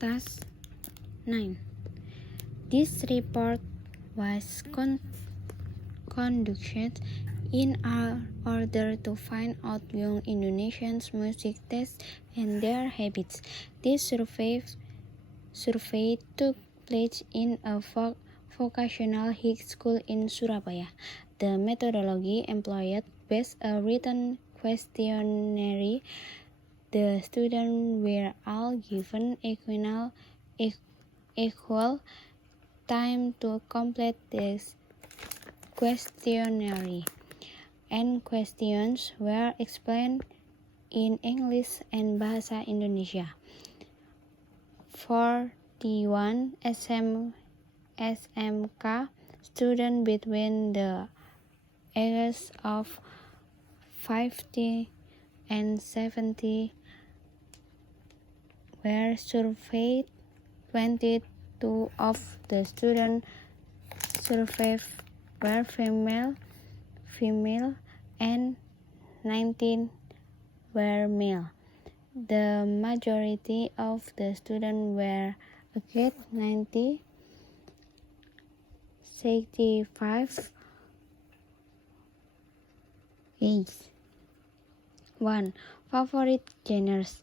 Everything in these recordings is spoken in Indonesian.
Task 9. This report was conducted in order to find out young Indonesians' music tastes and their habits. This survey took place in a vocational high school in Surabaya. The methodology employed based a written questionnaire. The students were all given equal time to complete this questionnaire, and questions were explained in English and Bahasa Indonesia. 41 SMK students between the ages of 50 and 70 were surveyed. 22 of the students surveyed were female, and 19 were male. The majority of the students were aged 90, 65 age. 1. Favorite genres.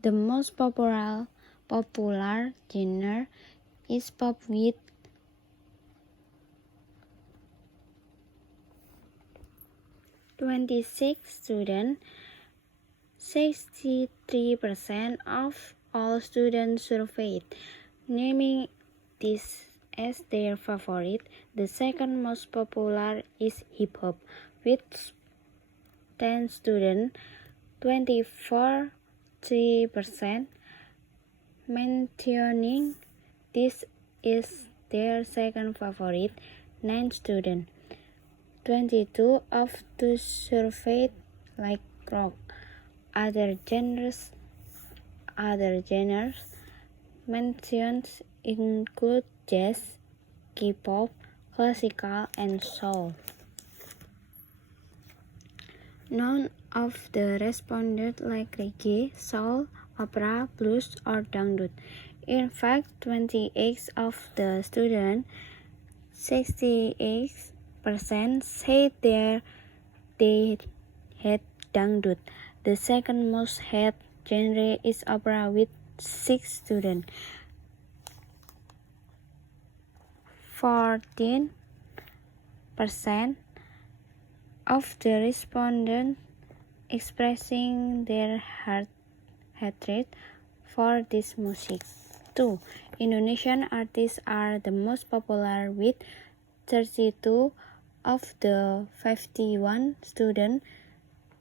The most popular genre is pop with 26 students. 63% of all students surveyed naming this as their favorite. The second most popular is hip hop with 10 students. 24% mentioning this is their second favorite. 9 students. 22 of the surveyed like rock. Other genres mentioned include jazz, K-pop, classical, and soul. None of the responded like reggae, soul, opera, blues, or dangdut. In fact, 28 of the students, 68%, said they had dangdut. The second most hated genre is opera with 6 students. 14% of the respondents expressing their hatred for this music. 2. Indonesian artists are the most popular with 32 of the 51 students.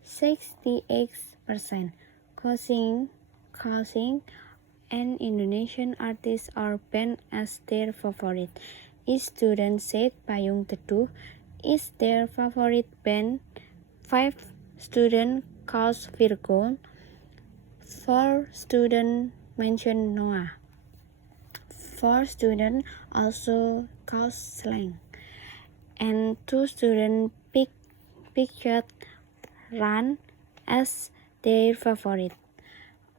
68% causing an Indonesian artist or band as their favorite. Each student said Payung Teduh is their favorite band. 5 students cause Virgon. 4 students mentioned Noah. 4 students also cause Slang. And 2 students pictured Run as their favorite.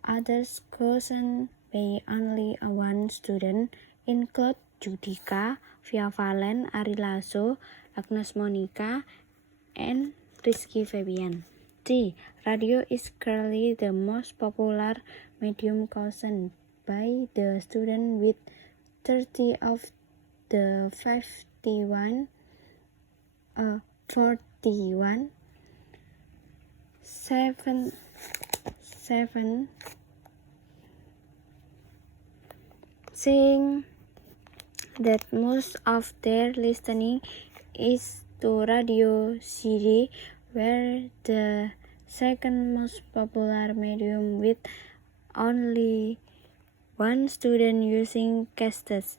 Others chosen by only one student include Judika, Via Valen, Ari Lasso, Agnes Monica, and Rizky Febian. 3. Radio is currently the most popular medium chosen by the student with 30 of the 41. 7 saying that most of their listening is to Radio CD, where the second most popular medium with only one student using cassettes.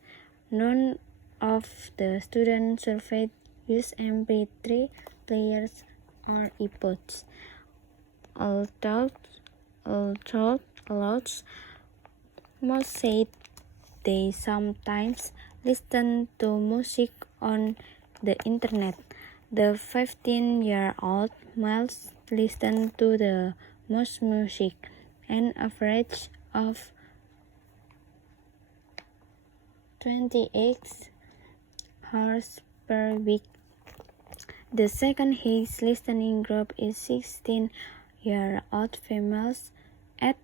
None of the students surveyed use MP3 players or iPods. Although most said they sometimes listen to music on the internet. The 15-year-old males listen to the most music, an average of 28 hours per week. The second highest listening group is 16-year-old females at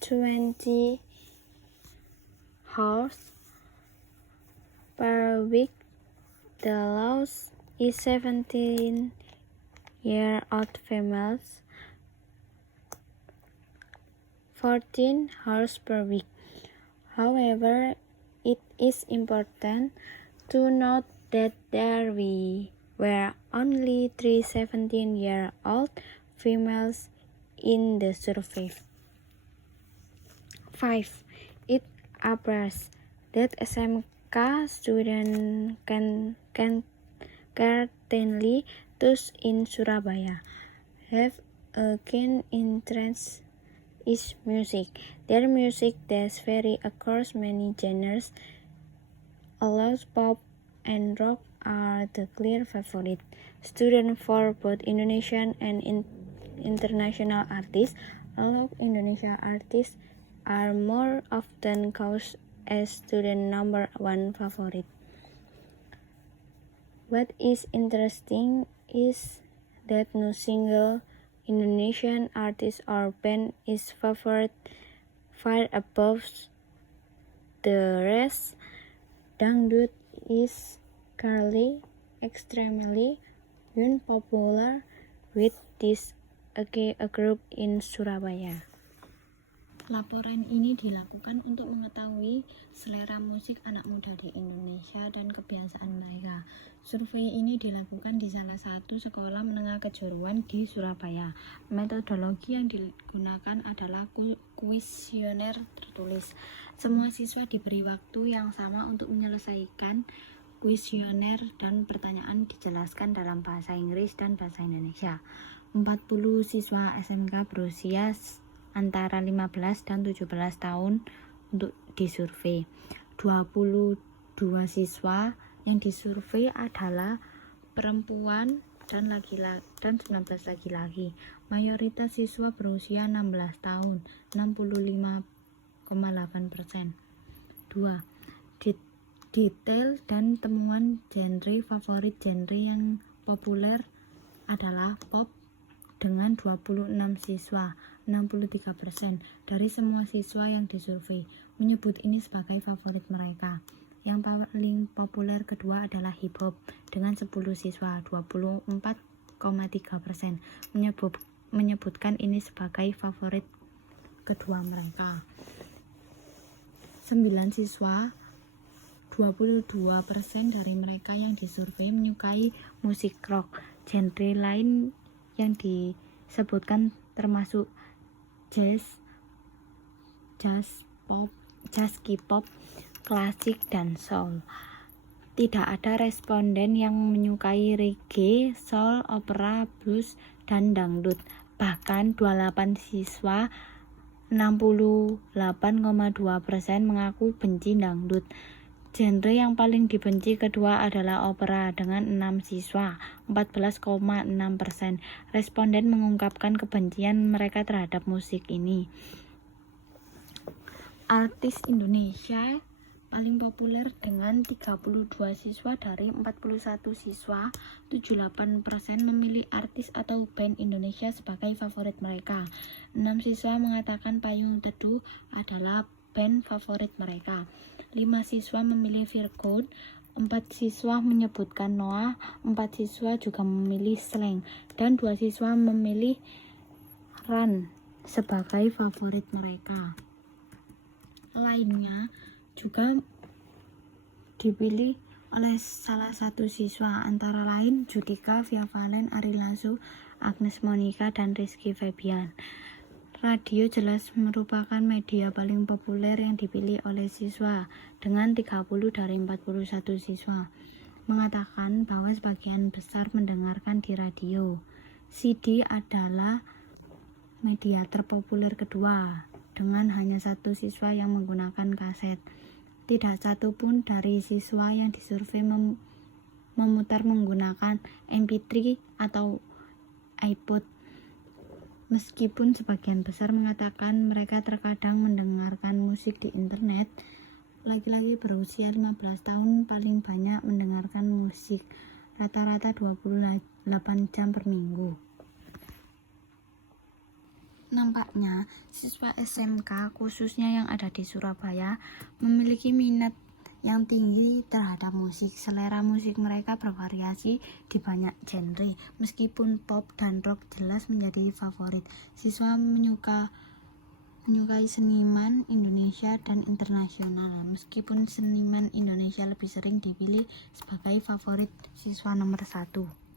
20 hours per week. The lowest is 17-year-old females, 14 hours per week. However, it is important to note that there were only 3 17-year-old females in the survey. 5. It appears that SMK students can currently those in Surabaya have a keen interest in music. Their music tastes vary across many genres, although pop and rock are the clear favorite. Students for both Indonesian and international artists, although Indonesian artists are more often chosen as student number one favorite. What is interesting is that no single Indonesian artist or band is favored far above the rest. Dangdut is currently extremely unpopular with this a group in Surabaya. Laporan ini dilakukan untuk mengetahui selera musik anak muda di Indonesia dan kebiasaan mereka. Survei ini dilakukan di salah satu sekolah menengah kejuruan di Surabaya. Metodologi yang digunakan adalah kuesioner tertulis. Semua siswa diberi waktu yang sama untuk menyelesaikan kuesioner dan pertanyaan dijelaskan dalam bahasa Inggris dan bahasa Indonesia. 40 siswa SMK berusia antara 15 dan 17 tahun untuk disurvei. 22 siswa yang disurvei adalah perempuan dan 19 laki-laki. Mayoritas siswa berusia 16 tahun, 65,8%. 2. Detail dan temuan genre favorit. Genre yang populer adalah pop dengan 26 siswa, 63% dari semua siswa yang disurvei menyebut ini sebagai favorit mereka. Yang paling populer kedua adalah hip hop dengan 10 siswa, 24,3% menyebutkan ini sebagai favorit kedua mereka. 9 siswa, 22% dari mereka yang disurvei menyukai musik rock. Genre lain yang disebutkan termasuk jazz, pop, K-pop, klasik, dan soul. Tidak ada responden yang menyukai reggae, soul, opera, blues, dan dangdut. Bahkan 28 siswa, 68,2% mengaku benci dangdut. Genre yang paling dibenci kedua adalah opera dengan 6 siswa, 14,6%. Responden mengungkapkan kebencian mereka terhadap musik ini. Artis Indonesia paling populer dengan 32 siswa dari 41 siswa, 78% memilih artis atau band Indonesia sebagai favorit mereka. 6 siswa mengatakan Payung Teduh adalah band favorit mereka. 5 siswa memilih Virgoed, 4 siswa menyebutkan Noah, 4 siswa juga memilih Slank, dan 2 siswa memilih Run sebagai favorit mereka. Lainnya juga dipilih oleh salah satu siswa, antara lain Judika, Via Valen, Ari Lasso, Agnes Monica, dan Rizky Febian. Radio jelas merupakan media paling populer yang dipilih oleh siswa, dengan 30 dari 41 siswa mengatakan bahwa sebagian besar mendengarkan di radio. CD adalah media terpopuler kedua, dengan hanya 1 siswa yang menggunakan kaset. Tidak satu pun dari siswa yang disurvei memutar menggunakan MP3 atau iPod. Meskipun sebagian besar mengatakan mereka terkadang mendengarkan musik di internet, laki-laki berusia 15 tahun paling banyak mendengarkan musik, rata-rata 28 jam per minggu. Nampaknya, siswa SMK khususnya yang ada di Surabaya memiliki minat yang tinggi terhadap musik. Selera musik mereka bervariasi di banyak genre, meskipun pop dan rock jelas menjadi favorit. Siswa menyukai seniman Indonesia dan internasional, meskipun seniman Indonesia lebih sering dipilih sebagai favorit siswa nomor 1.